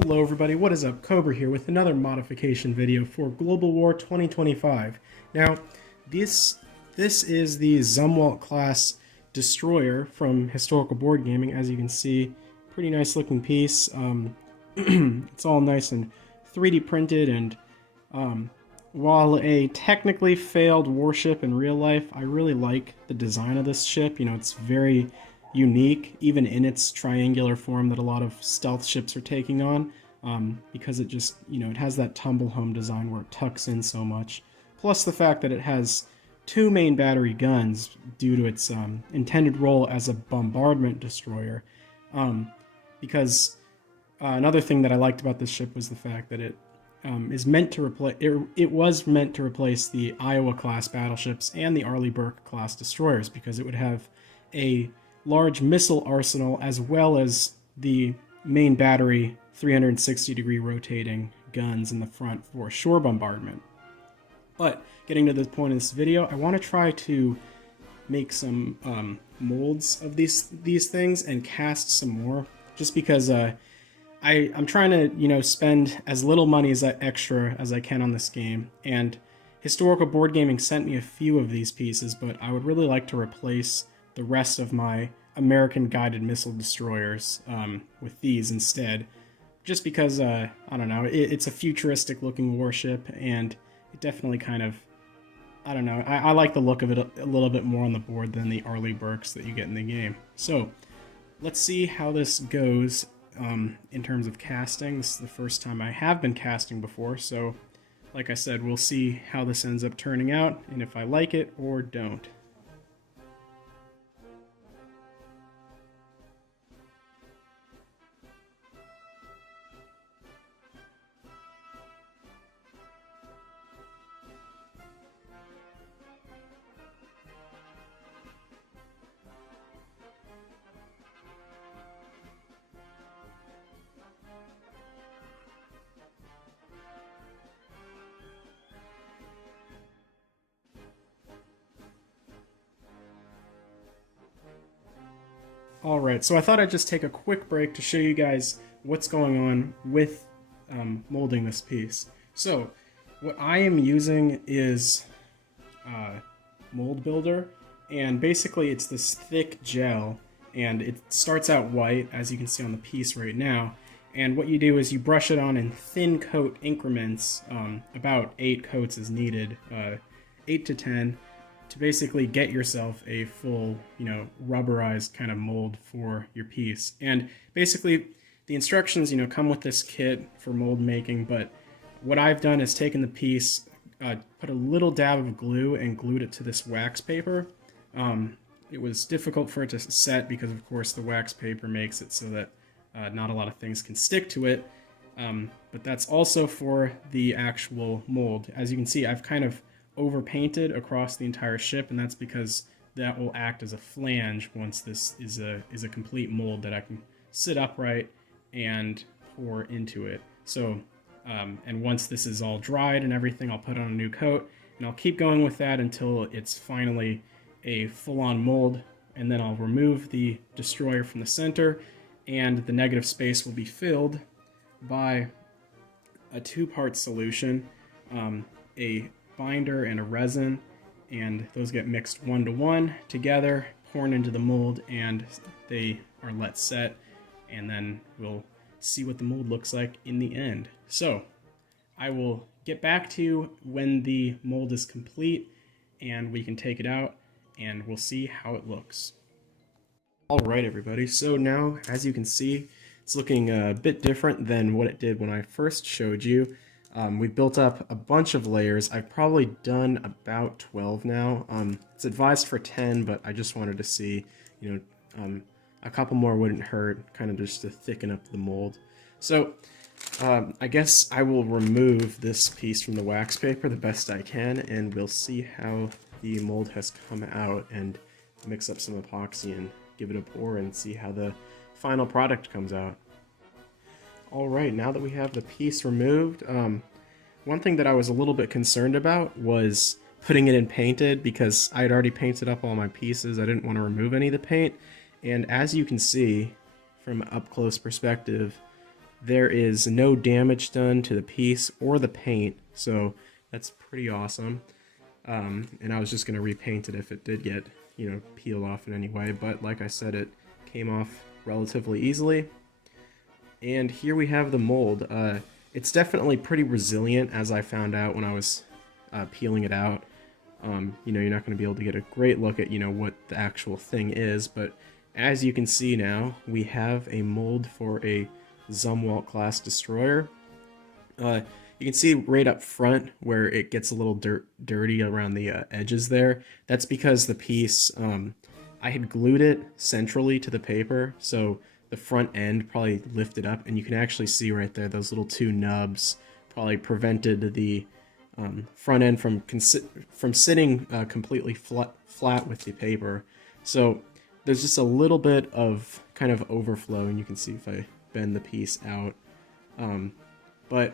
Hello everybody, what is up? Cobra here with another modification video for Global War 2025. Now, this is the Zumwalt class destroyer from Historical Board Gaming. As you can see, pretty nice looking piece. It's all nice and 3D printed, and while a technically failed warship in real life, I really like the design of this ship. You know, it's very unique, even in its triangular form that a lot of stealth ships are taking on, because it just, you know, it has that tumble home design where it tucks in so much. Plus the fact that it has two main battery guns due to its intended role as a bombardment destroyer. Because another thing that I liked about this ship was the fact that it is meant to replace. It was meant to replace the Iowa class battleships and the Arleigh Burke class destroyers, because it would have a large missile arsenal as well as the main battery 360-degree rotating guns in the front for shore bombardment. But getting to the point of this video, I want to try to make some molds of these things and cast some more, just because I'm trying to, you know, spend as little money as extra as I can on this game. And Historical Board Gaming sent me a few of these pieces, but I would really like to replace the rest of my American guided missile destroyers with these instead, just because I don't know, it's a futuristic looking warship, and it definitely kind of, I don't know, I like the look of it a little bit more on the board than the Arleigh Burkes that you get in the game. So let's see how this goes in terms of casting. This is the first time I have been casting before, so like I said, we'll see how this ends up turning out and if I like it or don't. Alright, so I thought I'd just take a quick break to show you guys what's going on with molding this piece. So, what I am using is Mold Builder, and basically it's this thick gel, and it starts out white, as you can see on the piece right now, and what you do is you brush it on in thin coat increments, about 8 coats is needed, 8 to 10, to basically get yourself a full, you know, rubberized kind of mold for your piece. And basically the instructions, you know, come with this kit for mold making, but what I've done is taken the piece, put a little dab of glue and glued it to this wax paper. It was difficult for it to set because of course the wax paper makes it so that not a lot of things can stick to it, but that's also for the actual mold. As you can see, I've kind of overpainted across the entire ship, and that's because that will act as a flange once this is a complete mold that I can sit upright and pour into it. So and once this is all dried and everything, I'll put on a new coat, and I'll keep going with that until it's finally a full-on mold, and then I'll remove the destroyer from the center, and the negative space will be filled by a 2-part solution, a binder and a resin, and those get mixed 1-to-1 together, poured into the mold, and they are let set, and then we'll see what the mold looks like in the end. So I will get back to you when the mold is complete and we can take it out and we'll see how it looks. Alright everybody, so now as you can see, it's looking a bit different than what it did when I first showed you. We've built up a bunch of layers. I've probably done about 12 now. It's advised for 10, but I just wanted to see, you know, a couple more wouldn't hurt, kind of just to thicken up the mold. So I guess I will remove this piece from the wax paper the best I can, and we'll see how the mold has come out, and mix up some epoxy and give it a pour and see how the final product comes out. Alright, now that we have the piece removed, one thing that I was a little bit concerned about was putting it in painted, because I had already painted up all my pieces. I didn't want to remove any of the paint, and as you can see from up close perspective, there is no damage done to the piece or the paint, so that's pretty awesome. And I was just going to repaint it if it did get, peeled off in any way, but like I said, it came off relatively easily. And here we have the mold. It's definitely pretty resilient, as I found out when I was peeling it out. You're not going to be able to get a great look at, what the actual thing is, but as you can see now, we have a mold for a Zumwalt class destroyer. You can see right up front where it gets a little dirty around the edges there. That's because the piece, I had glued it centrally to the paper, so the front end probably lifted up, and you can actually see right there those little two nubs probably prevented the front end from sitting completely flat with the paper. So there's just a little bit of kind of overflow, and you can see if I bend the piece out. But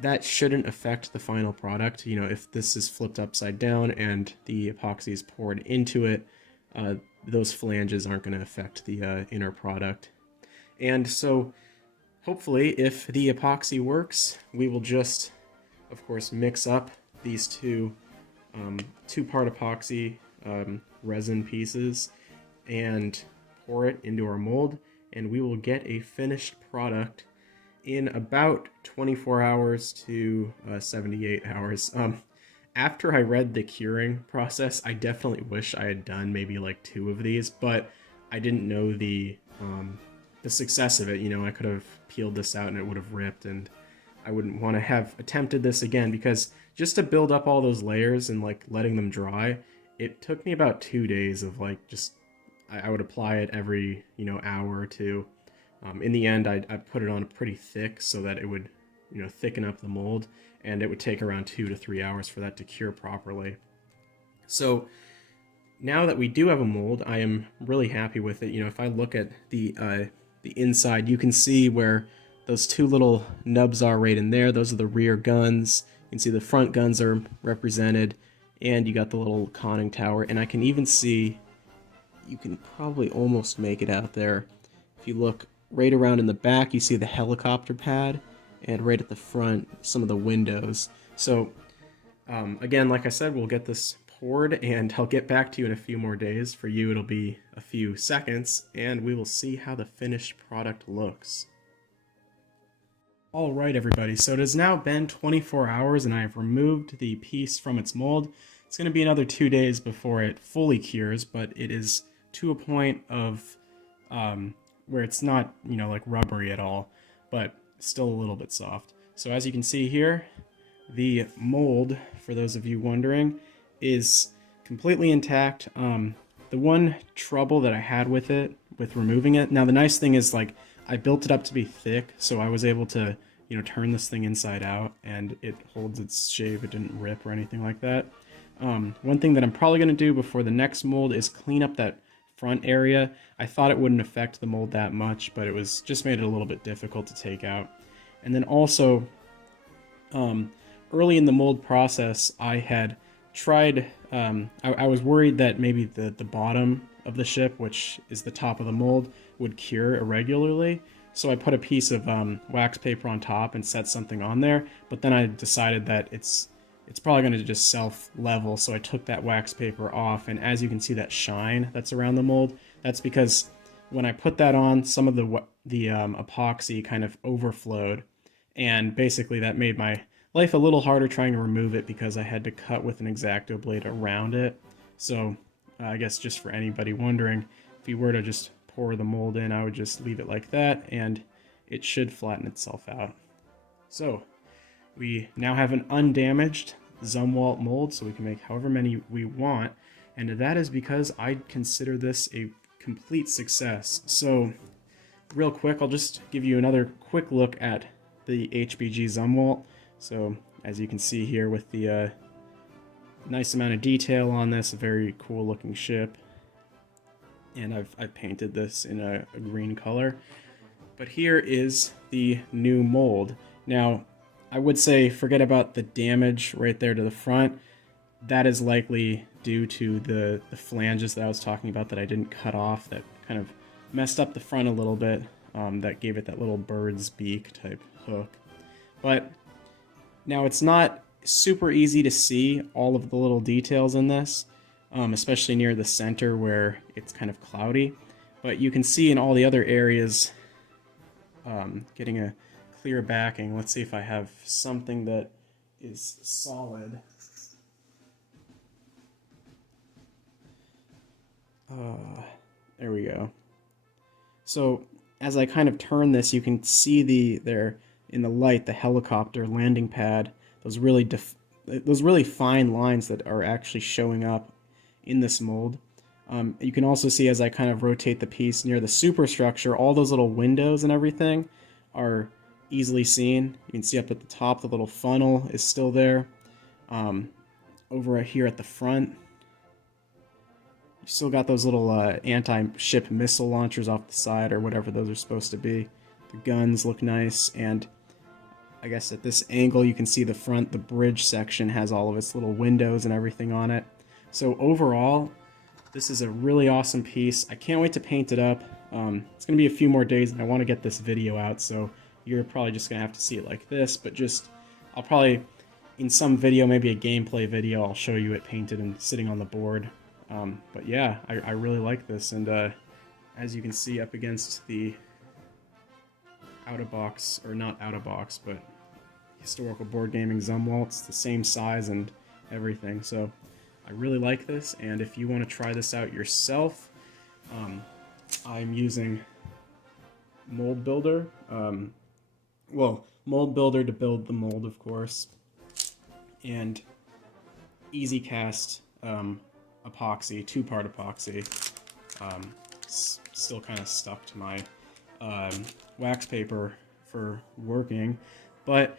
that shouldn't affect the final product. If this is flipped upside down and the epoxy is poured into it, those flanges aren't going to affect the inner product. And so hopefully, if the epoxy works, we will just, of course, mix up these two-part epoxy resin pieces and pour it into our mold, and we will get a finished product in about 24 hours to 78 hours. After I read the curing process, I definitely wish I had done maybe like 2 of these, but I didn't know the success of it. I could have peeled this out and it would have ripped, and I wouldn't want to have attempted this again, because just to build up all those layers and like letting them dry, it took me about 2 days of like I would apply it every hour or two. In the end, I put it on pretty thick so that it would thicken up the mold, and it would take around 2 to 3 hours for that to cure properly. So now that we do have a mold, I am really happy with it. If I look at the inside, you can see where those 2 little nubs are right in there. Those are the rear guns. You can see the front guns are represented, and you got the little conning tower. And I can even see, you can probably almost make it out there. If you look right around in the back, you see the helicopter pad, and right at the front, some of the windows. So again, like I said, we'll get this poured, and I'll get back to you in a few more days. For you, it'll be a few seconds, and we will see how the finished product looks. Alright everybody, so it has now been 24 hours and I have removed the piece from its mold. It's going to be another 2 days before it fully cures, but it is to a point of where it's not, like rubbery at all, but still a little bit soft. So as you can see here, the mold, for those of you wondering, is completely intact. The one trouble that I had with removing it, now the nice thing is, like, I built it up to be thick, so I was able to, turn this thing inside out, and it holds its shape. It didn't rip or anything like that. One thing that I'm probably going to do before the next mold is clean up that front area. I thought it wouldn't affect the mold that much, but it was just made it a little bit difficult to take out. And then also, early in the mold process, I had tried, I was worried that maybe the bottom of the ship, which is the top of the mold, would cure irregularly. So I put a piece of wax paper on top and set something on there, but then I decided that it's probably going to just self-level, so I took that wax paper off, and as you can see that shine that's around the mold, that's because when I put that on, some of the epoxy kind of overflowed, and basically that made my life a little harder trying to remove it because I had to cut with an X-Acto blade around it. So I guess just for anybody wondering, if you were to just pour the mold in, I would just leave it like that, and it should flatten itself out. So we now have an undamaged Zumwalt mold, so we can make however many we want, and that is because I consider this a complete success. So real quick, I'll just give you another quick look at the HBG Zumwalt. So as you can see here with the nice amount of detail on this, a very cool looking ship, and I've painted this in a green color. But here is the new mold. Now, I would say forget about the damage right there to the front. That is likely due to the flanges that I was talking about that I didn't cut off, that kind of messed up the front a little bit. that gave it that little bird's beak type hook. But now it's not super easy to see all of the little details in this, especially near the center where it's kind of cloudy. But you can see in all the other areas, getting a clear backing. Let's see if I have something that is solid. There we go. So as I kind of turn this, you can see there in the light, the helicopter landing pad, those really fine lines that are actually showing up in this mold. You can also see as I kind of rotate the piece near the superstructure, all those little windows and everything are easily seen. You can see up at the top, the little funnel is still there. Over here at the front, you still got those little anti-ship missile launchers off the side, or whatever those are supposed to be. The guns look nice, and I guess at this angle you can see the front, the bridge section has all of its little windows and everything on it. So overall, this is a really awesome piece. I can't wait to paint it up. It's going to be a few more days and I want to get this video out, so you're probably just going to have to see it like this, but I'll probably, in some video, maybe a gameplay video, I'll show you it painted and sitting on the board. But yeah, I really like this, and as you can see up against the out-of-box, or not out-of-box, but historical board gaming Zumwalt, the same size and everything, so I really like this. And if you want to try this out yourself, I'm using Mold Builder. Well, Mold Builder to build the mold, of course, and Easy Cast epoxy, 2-part epoxy. Still kind of stuck to my wax paper for working, but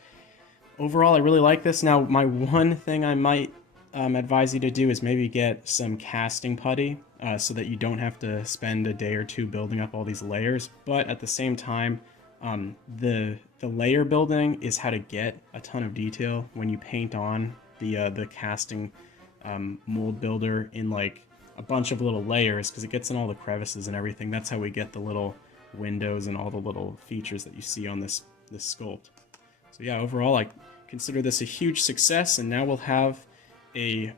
overall I really like this. Now, my one thing I might advise you to do is maybe get some casting putty, so that you don't have to spend a day or two building up all these layers. But at the same time, the layer building is how to get a ton of detail when you paint on the casting mold builder in like a bunch of little layers, because it gets in all the crevices and everything. That's how we get the little windows and all the little features that you see on this sculpt. So yeah, overall I consider this a huge success, and now we'll have a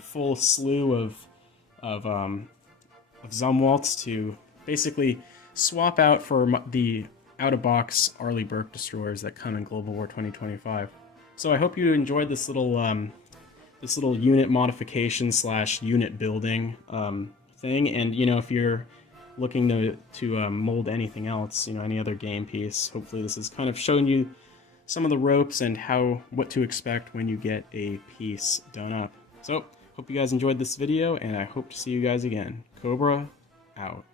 full slew of Zumwalts to basically swap out for the out-of-box Arleigh Burke destroyers that come in Global War 2025. So I hope you enjoyed this little unit modification / unit building thing. And you know, if you're looking to mold anything else, you know, any other game piece, hopefully this has kind of shown you some of the ropes and what to expect when you get a piece done up. So hope you guys enjoyed this video, and I hope to see you guys again. Cobra out.